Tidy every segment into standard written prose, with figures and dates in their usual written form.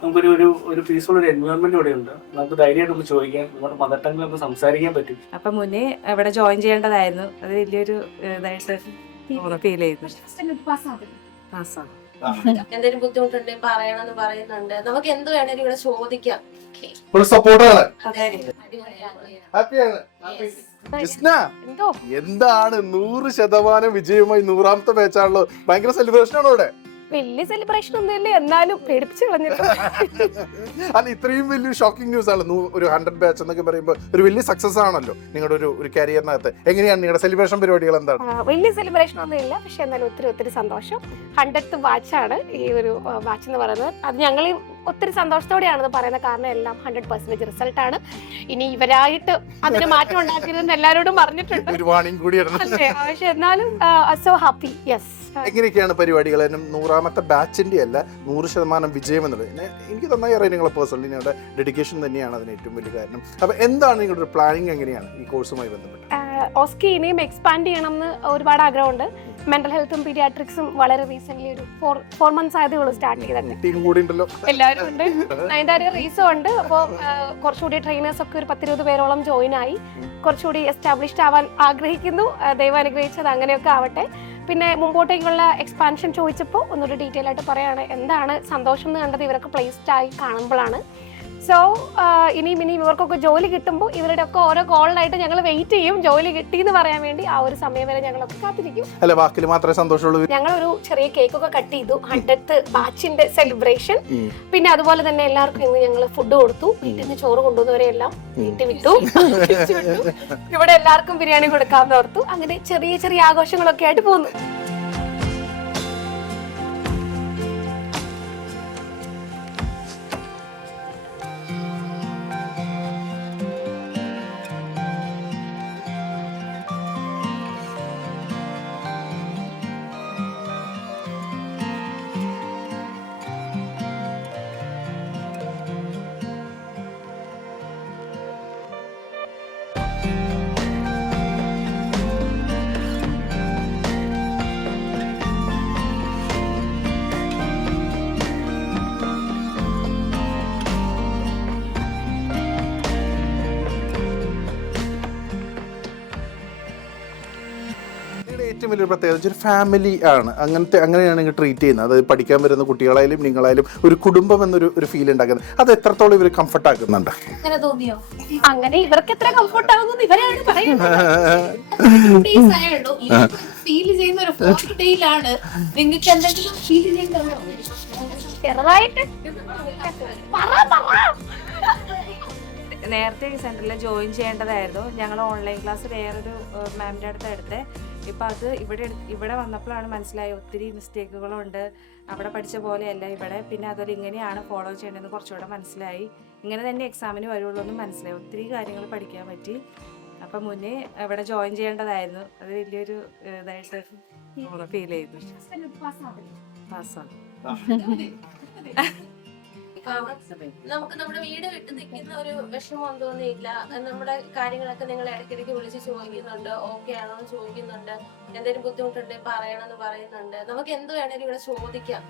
നമുക്കൊരു ഒരു ഒരു പീസ്ഫുൾ ഒരു എൻവയോൺമെന്റ് ഇവിടെ ഉണ്ട്. നമുക്ക് ധൈര്യമായിട്ട് ഒന്ന് ചോദിക്കാം, നമ്മുടെ മദർ ടങ്ങിൽ നമുക്ക് സംസാരിക്കാൻ പറ്റും. അപ്പൊ മുന്നേ ഇവിടെ ജോയിൻ ചെയ്യേണ്ടതായിരുന്നു. അത് വലിയൊരു ഇതായിട്ട് ഫീൽ ചെയ്യുന്നു. എന്തെങ്കിലും ബുദ്ധിമുട്ടുണ്ടെങ്കിൽ പറയണമെന്ന് പറയുന്നുണ്ട്. നമുക്ക് എന്ത് വേണേലും ഇവിടെ ചോദിക്കാം. എന്താണ് 100% വിജയമായി 100ാമത്തെ ബാച്ചാണല്ലോ. ഭയങ്കര സെലിബ്രേഷൻ ആണോ ഇവിടെ? വലിയ സെലിബ്രേഷൻ ഒന്നും ഇല്ല, എന്നാലും പേടിപ്പിച്ച് കളഞ്ഞിട്ട്. അല്ല, ഇത്രയും വലിയ ഷോക്കിംഗ് ന്യൂസ് ആണല്ലോ. ഒരു 100 ബാച്ച് എന്നൊക്കെ പറയുമ്പോൾ ഒരു വലിയ സക്സസ് ആണല്ലോ നിങ്ങളുടെ ഒരു കരിയറിനകത്ത്. എങ്ങനെയാണ് നിങ്ങളുടെ സെലിബ്രേഷൻ പരിപാടികൾ? എന്താണ്? വലിയ സെലിബ്രേഷൻ ഒന്നും ഇല്ല, പക്ഷെ എന്നാലും ഒത്തിരി സന്തോഷം. 100th ബാച്ചാണ് ഈ ഒരു ബാച്ച് എന്ന് പറയുന്നത്. അത് ഞങ്ങൾ ഒത്തിരി സന്തോഷത്തോടെയാണെന്ന് പറയുന്നത്. കാരണം എല്ലാം 100% റിസൾട്ടാണ്. ഇനി ഇവരായിട്ട് അതിന് മാറ്റം ഉണ്ടാക്കരുതെന്ന് എല്ലാവരോടും പറഞ്ഞിട്ടുണ്ട്. ഒരു വാണിംഗ് കൂടിയാണ്. പക്ഷെ എന്നാലും സോ ഹാപ്പി. യെസ്. എങ്ങനെയൊക്കെയാണ് പരിപാടികൾ? 100ാമത്തെ ബാച്ചിന്റെ അല്ല, 100% വിജയം എന്നുള്ളത് എനിക്ക് നന്നായി അറിയാം. നിങ്ങളെ പേഴ്സണലി നിങ്ങളുടെ ഡെഡിക്കേഷൻ തന്നെയാണ് അതിന് ഏറ്റവും വലിയ കാരണം. അപ്പൊ എന്താണ് നിങ്ങളുടെ ഒരു പ്ലാനിങ്? എങ്ങനെയാണ് ഈ കോഴ്സുമായി ബന്ധപ്പെട്ട്? ഓസ്കി ഇനിയും എക്സ്പാൻഡ് ചെയ്യണം എന്ന് ഒരുപാട് ആഗ്രഹമുണ്ട്. മെന്റൽ ഹെൽത്തും പീഡിയാട്രിക്സും വളരെ റീസെന്റ് ഒരു 4 months ആയതേ ഉള്ളൂ സ്റ്റാർട്ട് ചെയ്തിട്ട്. ടീം കൂടി ഉണ്ടല്ലോ, എല്ലാവരും ഉണ്ട്. അതിന്റെ ഒരു റീസൺ ഉണ്ട്. അപ്പോൾ കുറച്ചുകൂടി ട്രെയിനേഴ്സ് ഒക്കെ ഒരു 10-20 പേരോളം ജോയിൻ ആയി. കുറച്ചുകൂടി എസ്റ്റാബ്ലിഷ്ഡ് ആവാൻ ആഗ്രഹിക്കുന്നു. ദൈവം അനുഗ്രഹിച്ചത് അങ്ങനെയൊക്കെ ആവട്ടെ. പിന്നെ മുമ്പോട്ടേക്കുള്ള എക്സ്പാൻഷൻ ചോദിച്ചപ്പോൾ ഒന്നുകൂടി ഡീറ്റെയിൽ ആയിട്ട് പറയുകയാണ്. എന്താണ് സന്തോഷം എന്ന് കണ്ടത് ഇവരൊക്കെ പ്ലേസ്ഡ് ആയി കാണുമ്പോഴാണ്. സോ ഇനിയും ഇവർക്കൊക്കെ ജോലി കിട്ടുമ്പോൾ ഇവരുടെ ഒക്കെ ഓരോ കോളിലായിട്ട് ഞങ്ങൾ വെയിറ്റ് ചെയ്യും. ജോലി കിട്ടിയെന്ന് പറയാൻ വേണ്ടി ആ ഒരു സമയം വരെ ഞങ്ങളൊക്കെ കാത്തിരിക്കും. അല്ല, വാക്കിൽ മാത്രമേ സന്തോഷമുള്ളൂ. ഞങ്ങളൊരു ചെറിയ കേക്കൊക്കെ കട്ട് ചെയ്തു 100th ബാച്ചിന്റെ സെലിബ്രേഷൻ. പിന്നെ അതുപോലെ തന്നെ എല്ലാവർക്കും ഇന്ന് ഞങ്ങൾ ഫുഡ് കൊടുത്തു. വീട്ടിൽ നിന്ന് ചോറ് കൊണ്ടുവന്നവരെല്ലാം വീട്ടിൽ വിട്ടു. ഇവിടെ എല്ലാവർക്കും ബിരിയാണി കൊടുക്കാമെന്ന് ഓർത്തു. അങ്ങനെ ചെറിയ ആഘോഷങ്ങളൊക്കെ ആയിട്ട് പോകുന്നു. ഏറ്റവും വലിയൊരു പ്രത്യേകത ഒരു ഫാമിലി ആണ്. അങ്ങനെയാണ് നിങ്ങൾ ട്രീറ്റ് ചെയ്യുന്നത്. അതായത് പഠിക്കാൻ വരുന്ന കുട്ടികളായാലും നിങ്ങളായാലും ഒരു കുടുംബം എന്നൊരു ഫീൽ ഉണ്ടാക്കുന്നത്. അത് എത്രത്തോളം ഇവർ കംഫർട്ട് ആക്കുന്നുണ്ട്? അങ്ങനെ തോന്നിയോ? അങ്ങനെ ഇവർക്ക് എത്ര കംഫർട്ട് ആവുന്നു ഇവരാണ് പറയുന്നത്. ഫീൽ ചെയ്യുന്ന ഒരു 4th ഡേയിലാണ്. നിങ്ങൾക്ക് എന്തെങ്കിലും ഫീൽ ചെയ്യുന്നുണ്ടോ? ചെറുതായിട്ട് നേരത്തെ ഈ സെന്ററിൽ ജോയിൻ ചെയ്യേണ്ടതായിരുന്നു. ഞങ്ങൾ ഓൺലൈൻ ക്ലാസ് വേറൊരു മാമിൻ്റെ അടുത്ത് എടുത്തേ. ഇപ്പം അത് ഇവിടെ വന്നപ്പോഴാണ് മനസ്സിലായി ഒത്തിരി മിസ്റ്റേക്കുകളുണ്ട്. അവിടെ പഠിച്ച പോലെയല്ല ഇവിടെ. പിന്നെ അതുപോലെ ഇങ്ങനെയാണ് ഫോളോ ചെയ്യേണ്ടതെന്ന് കുറച്ചുകൂടെ മനസ്സിലായി. ഇങ്ങനെ തന്നെ എക്സാമിന് വരുള്ളൂ എന്ന് മനസ്സിലായി. ഒത്തിരി കാര്യങ്ങൾ പഠിക്കാൻ പറ്റി. അപ്പം മുന്നേ ഇവിടെ ജോയിൻ ചെയ്യേണ്ടതായിരുന്നു. അത് വലിയൊരു ഇതായിട്ട് ഫീൽ ചെയ്തു. പാസ്സാണ്. നമുക്ക് നമ്മുടെ വീട് വിട്ട് നിൽക്കുന്ന ഒരു വിഷമം തോന്നിയില്ല. നമ്മുടെ കാര്യങ്ങളൊക്കെ നിങ്ങൾ ഇടയ്ക്കിടയ്ക്ക് വിളിച്ച് ചോദിക്കുന്നുണ്ട്. ഓക്കെ ആണോ എന്ന് ചോദിക്കുന്നുണ്ട്. എന്തെങ്കിലും ബുദ്ധിമുട്ടുണ്ടെങ്കിൽ പറയണമെന്ന് പറയുന്നുണ്ട്. നമുക്ക് എന്ത് വേണേലും ഇവിടെ ചോദിക്കാം.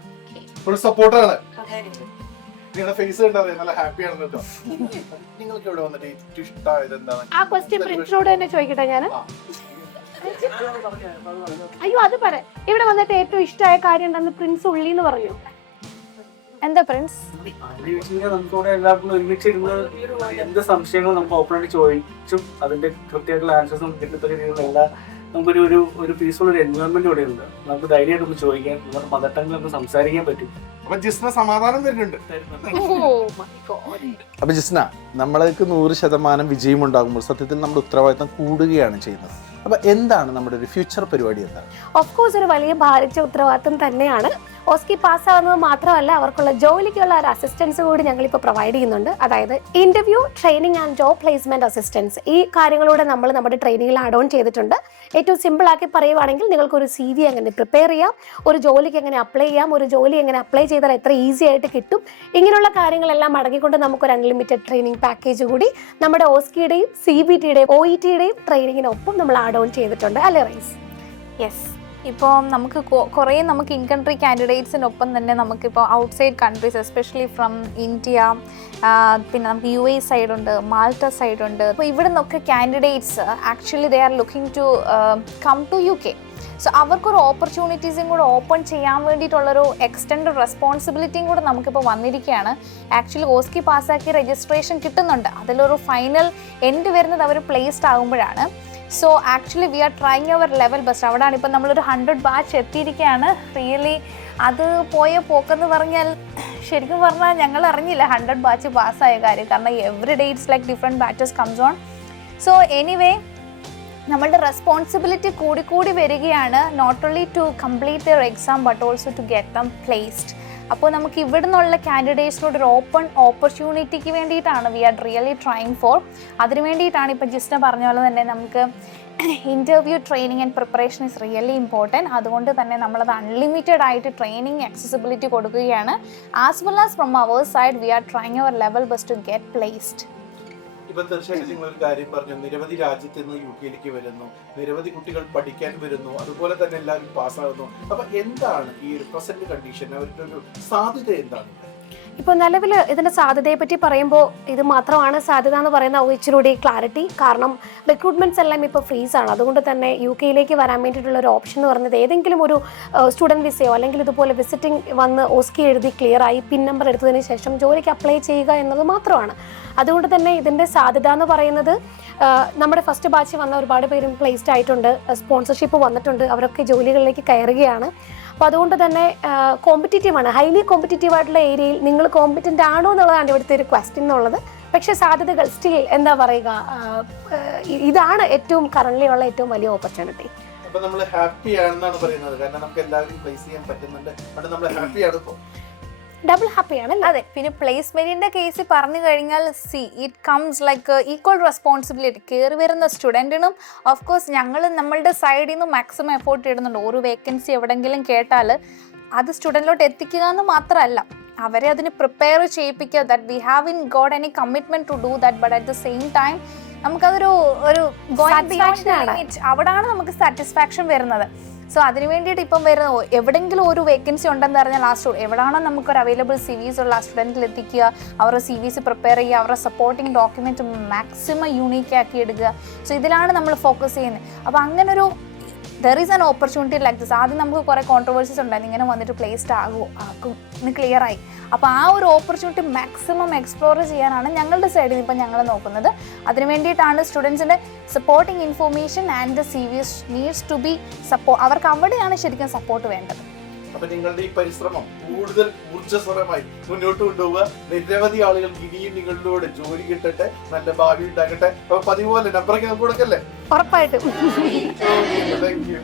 നിങ്ങൾക്ക് ഇവിടെ വന്നിട്ട് ഏറ്റവും ഇഷ്ടമായത് എന്താണ്? ആ ക്വസ്റ്റ്യൻ പ്രിൻസിനോട് തന്നെ ചോദിക്കട്ടെ ഞാൻ. അയ്യോ, അത് പറ. ഇവിടെ വന്നിട്ട് ഏറ്റവും ഇഷ്ടമായ കാര്യം എന്താന്ന് പ്രിൻസ് ഉള്ളിന്ന് പറയൂ. എന്താ പ്രിൻസ്? നമുക്കിവിടെ എല്ലാവർക്കും ഒരുമിച്ചിരുന്ന് എന്ത് സംശയങ്ങളും നമുക്ക് ഓപ്പണായിട്ട് ചോദിച്ചും അതിന്റെ കൃത്യമായിട്ടുള്ള ആൻസേഴ്സ് നമുക്ക് കിട്ടത്തക്ക രീതിയിലുള്ള നമുക്കൊരു ഒരു ഒരു പീസ്ഫുൾ ഒരു എൻവയോൺമെന്റ് ഇവിടെ ഉണ്ട്. നമുക്ക് ധൈര്യമായിട്ട് ഒന്ന് ചോദിക്കാം, നമ്മുടെ മദർ ടങ്ങിൽ നമുക്ക് സംസാരിക്കാൻ പറ്റും. അപ്പൊ ജിസ്ന സമാധാനം തരുന്നുണ്ട്. അപ്പൊ ജിസ്ന, നമ്മൾക്ക് 100% വിജയം ഉണ്ടാകുമ്പോൾ സത്യത്തിൽ നമ്മുടെ ഉത്തരവാദിത്തം കൂടുകയാണ് ചെയ്യുന്നത്. അപ്പൊ എന്താണ് നമ്മുടെ ഒരു ഫ്യൂച്ചർ പരിപാടി? എന്താണ്? ഓഫ് കോഴ്സ് ഒരു വലിയ ഭാരിച്ച ഉത്തരവാദിത്തം തന്നെയാണ്. ഓസ്കി പാസ്സാവുന്നത് മാത്രമല്ല, അവർക്കുള്ള ജോലിക്കുള്ള ഒരു അസിസ്റ്റൻസ് കൂടി ഞങ്ങളിപ്പോൾ പ്രൊവൈഡ് ചെയ്യുന്നുണ്ട്. അതായത് interview, training and job placement assistance. ഈ കാര്യങ്ങളൂടെ നമ്മൾ നമ്മുടെ ട്രെയിനിങ്ങിൽ ആഡ് ഓൺ ചെയ്തിട്ടുണ്ട്. ഏറ്റവും സിമ്പിൾ ആക്കി പറയുവാണെങ്കിൽ നിങ്ങൾക്കൊരു CV എങ്ങനെ പ്രിപ്പയർ ചെയ്യാം, ഒരു ജോലിക്ക് എങ്ങനെ അപ്ലൈ ചെയ്യാം, ഒരു ജോലി എങ്ങനെ അപ്ലൈ ചെയ്താൽ എത്ര ഈസി ആയിട്ട് കിട്ടും, ഇങ്ങനെയുള്ള കാര്യങ്ങളെല്ലാം അടങ്ങിക്കൊണ്ട് നമുക്കൊരു അൺലിമിറ്റഡ് ട്രെയിനിങ് പാക്കേജ് കൂടി നമ്മുടെ ഓസ്കിയുടെയും CBTയുടെയും OETയുടെയും ട്രെയിനിങ്ങിനൊപ്പം നമ്മൾ ആഡ് ഓൺ ചെയ്തിട്ടുണ്ട്. അല്ലേ റൈസ്? യെസ്. ഇപ്പോൾ നമുക്ക് കുറേ നമുക്ക് ഇൻ കൺട്രി കാൻഡിഡേറ്റ്സിനൊപ്പം തന്നെ നമുക്കിപ്പോൾ outside countries especially from India, പിന്നെ നമുക്ക് UAE സൈഡുണ്ട്, മാൾട്ട സൈഡുണ്ട്. അപ്പോൾ ഇവിടെ നിന്നൊക്കെ candidates actually they are looking to come to UK. So അവർക്കൊരു ഓപ്പർച്യൂണിറ്റീസും കൂടെ ഓപ്പൺ ചെയ്യാൻ വേണ്ടിയിട്ടുള്ളൊരു എക്സ്റ്റൻഡ് റെസ്പോൺസിബിലിറ്റിയും കൂടെ നമുക്കിപ്പോൾ വന്നിരിക്കുകയാണ്. ആക്ച്വലി ഓസ്കി പാസ്സാക്കി രജിസ്ട്രേഷൻ കിട്ടുന്നുണ്ട്, അതിലൊരു ഫൈനൽ എൻഡ് വരുന്നത് അവർ പ്ലേസ്ഡ് ആകുമ്പോഴാണ്. So actually we are trying our level best. അവിടെയാണ് ഇപ്പം നമ്മളൊരു 100 ബാച്ച് എത്തിയിരിക്കുകയാണ്. റിയലി അത് പോയ പോക്കെന്ന് പറഞ്ഞാൽ ശരിക്കും പറഞ്ഞാൽ ഞങ്ങൾ അറിഞ്ഞില്ല 100 ബാച്ച് പാസ്സായ കാര്യം. കാരണം every day it's like different batches comes on. So anyway നമ്മളുടെ റെസ്പോൺസിബിലിറ്റി കൂടി വരികയാണ്. Not only to complete their exam but also to get them placed. അപ്പോൾ നമുക്ക് ഇവിടെ നിന്നുള്ള കാൻഡിഡേറ്റ്സിനോട് ഒരു ഓപ്പൺ ഓപ്പർച്യൂണിറ്റിക്ക് വേണ്ടിയിട്ടാണ് we are really trying for. അതിന് വേണ്ടിയിട്ടാണ് ഇപ്പോൾ ജിസ്ന പറഞ്ഞ പോലെ തന്നെ നമുക്ക് interview training and preparation is really important. അതുകൊണ്ട് തന്നെ നമ്മളത് അൺലിമിറ്റഡ് ആയിട്ട് ട്രെയിനിങ് ആക്സസിബിലിറ്റി കൊടുക്കുകയാണ്. As well as from our side we are trying our level best to get placed. ഇപ്പൊ തീർച്ചയായിട്ടും നിങ്ങൾ ഒരു കാര്യം പറഞ്ഞു, നിരവധി രാജ്യത്ത് നിന്ന് UK വരുന്നു, നിരവധി കുട്ടികൾ പഠിക്കാൻ വരുന്നു, അതുപോലെ തന്നെ എല്ലാവരും പാസ്സാകുന്നു. അപ്പൊ എന്താണ് ഈ ഒരു പ്രസന്റ് കണ്ടീഷൻ, അവരുടെ ഒരു സാധ്യത എന്താണ്? ഇപ്പോൾ നിലവിൽ ഇതിൻ്റെ സാധ്യതയെ പറ്റി പറയുമ്പോൾ ഇത് മാത്രമാണ് സാധ്യത എന്ന് പറയുന്ന ഇച്ചിരി ക്ലാരിറ്റി. കാരണം റിക്രൂട്ട്മെൻറ്റ്സ് എല്ലാം ഇപ്പോൾ ഫ്രീസാണ്. അതുകൊണ്ട് തന്നെ UK വരാൻ വേണ്ടിയിട്ടുള്ള ഒരു ഓപ്ഷൻ എന്ന് പറയുന്നത് ഏതെങ്കിലും ഒരു സ്റ്റുഡൻറ്റ് വിസയോ അല്ലെങ്കിൽ ഇതുപോലെ വിസിറ്റിംഗ് വന്ന് ഓസ്കി എഴുതി ക്ലിയറായി പിൻ നമ്പർ എടുത്തതിന് ശേഷം ജോലിക്ക് അപ്ലൈ ചെയ്യുക എന്നത് മാത്രമാണ്. അതുകൊണ്ട് തന്നെ ഇതിൻ്റെ സാധ്യത എന്ന് പറയുന്നത് നമ്മുടെ ഫസ്റ്റ് ബാച്ച് വന്ന ഒരുപാട് പേരും പ്ലേസ്ഡ് ആയിട്ടുണ്ട്, സ്പോൺസർഷിപ്പ് വന്നിട്ടുണ്ട്, അവരൊക്കെ ജോലികളിലേക്ക് കയറുകയാണ്. അപ്പോൾ അതുകൊണ്ട് തന്നെ കോമ്പറ്റീറ്റീവാണ്, ഹൈലി കോമ്പറ്റീറ്റീവ് ആയിട്ടുള്ള ഏരിയയിൽ നിങ്ങൾ കോമ്പറ്റൻ്റ് ആണോ എന്നുള്ളതാണ് ഇവിടുത്തെ ഒരു ക്വസ്റ്റ്യൻ എന്നുള്ളത്. പക്ഷേ സാധ്യതകൾ സ്റ്റിൽ എന്താ പറയുക, ഇതാണ് ഏറ്റവും കറൻലി ഉള്ള ഏറ്റവും വലിയ ഓപ്പർച്യൂണിറ്റി. അപ്പൊ നമ്മൾ ഹാപ്പി ആണെന്നാണ് പറയുന്നത്, കാരണം നമുക്ക് എല്ലാവരും പ്ലേസ് ചെയ്യാൻ പറ്റുന്നുണ്ട്. അവിടെ നമ്മൾ ഹാപ്പിയാണ് ഇപ്പോൾ, ഡബിൾ ഹാപ്പിയാണ്. അതെ, പിന്നെ പ്ലേസ്മെന്റിന്റെ കേസ് പറഞ്ഞു കഴിഞ്ഞാൽ it comes like equal responsibility. കയറി വരുന്ന സ്റ്റുഡൻറ്റിനും ഓഫ് കോഴ്സ് ഞങ്ങൾ നമ്മളുടെ സൈഡിൽ നിന്ന് മാക്സിമം എഫോർട്ട് ഇടുന്നുണ്ട്. ഒരു വേക്കൻസി എവിടെയെങ്കിലും കേട്ടാൽ അത് സ്റ്റുഡൻറ്റിലോട്ട് എത്തിക്കുക എന്ന് മാത്രമല്ല, അവരെ അതിന് പ്രിപ്പയർ ചെയ്യിപ്പിക്കുക. That we have in got any commitment to do that, but at the same time നമുക്കതൊരു അവിടാണ് നമുക്ക് സാറ്റിസ്ഫാക്ഷൻ വരുന്നത്. സോ അതിന് വേണ്ടിയിട്ട് ഇപ്പം വരുന്ന എവിടെയെങ്കിലും ഒരു വേക്കൻസി ഉണ്ടെന്ന് പറഞ്ഞാൽ എവിടെയാണോ നമുക്കൊരു അവൈലബിൾ CVs ഉള്ള ആ സ്റ്റുഡൻറ്റിൽ എത്തിക്കുക, അവരുടെ CVs പ്രിപ്പയർ ചെയ്യുക, അവരുടെ സപ്പോർട്ടിങ് ഡോക്യുമെൻറ്റ് മാക്സിമം യൂണീക്ക് ആക്കി എടുക്കുക. സോ ഇതിലാണ് നമ്മൾ ഫോക്കസ് ചെയ്യുന്നത്. അപ്പോൾ അങ്ങനൊരു there is an opportunity like this. ആദ്യം നമുക്ക് കുറേ കോൺട്രവേഴ്സീസ് ഉണ്ടായിരുന്നു, ഇങ്ങനെ വന്നിട്ട് പ്ലേസ്ഡ് ആക്കും ഇന്ന് ക്ലിയറായി. അപ്പോൾ ആ ഒരു ഓപ്പർച്യൂണിറ്റി മാക്സിമം എക്സ്പ്ലോർ ചെയ്യാനാണ് ഞങ്ങളുടെ സൈഡിൽ നിന്ന് ഇപ്പം ഞങ്ങൾ നോക്കുന്നത്. അതിന് വേണ്ടിയിട്ടാണ് സ്റ്റുഡൻസിൻ്റെ supporting information and the CVs needs to be അവർക്ക് അവിടെയാണ് ശരിക്കും സപ്പോർട്ട് വേണ്ടത്. അപ്പൊ നിങ്ങളുടെ ഈ പരിശ്രമം കൂടുതൽ ഊർജ്ജസ്വരമായി മുന്നോട്ട് കൊണ്ടുപോവുക. നിരവധി ആളുകൾ ഇനിയും നിങ്ങളിലൂടെ ജോലി കിട്ടട്ടെ, നല്ല ഭാവി ഉണ്ടാകട്ടെ. അപ്പൊ പതിപോലെ നമ്പറൊക്കെ നമുക്ക് കൊടുക്കല്ലേ? ഉറപ്പായിട്ടും. Thank you.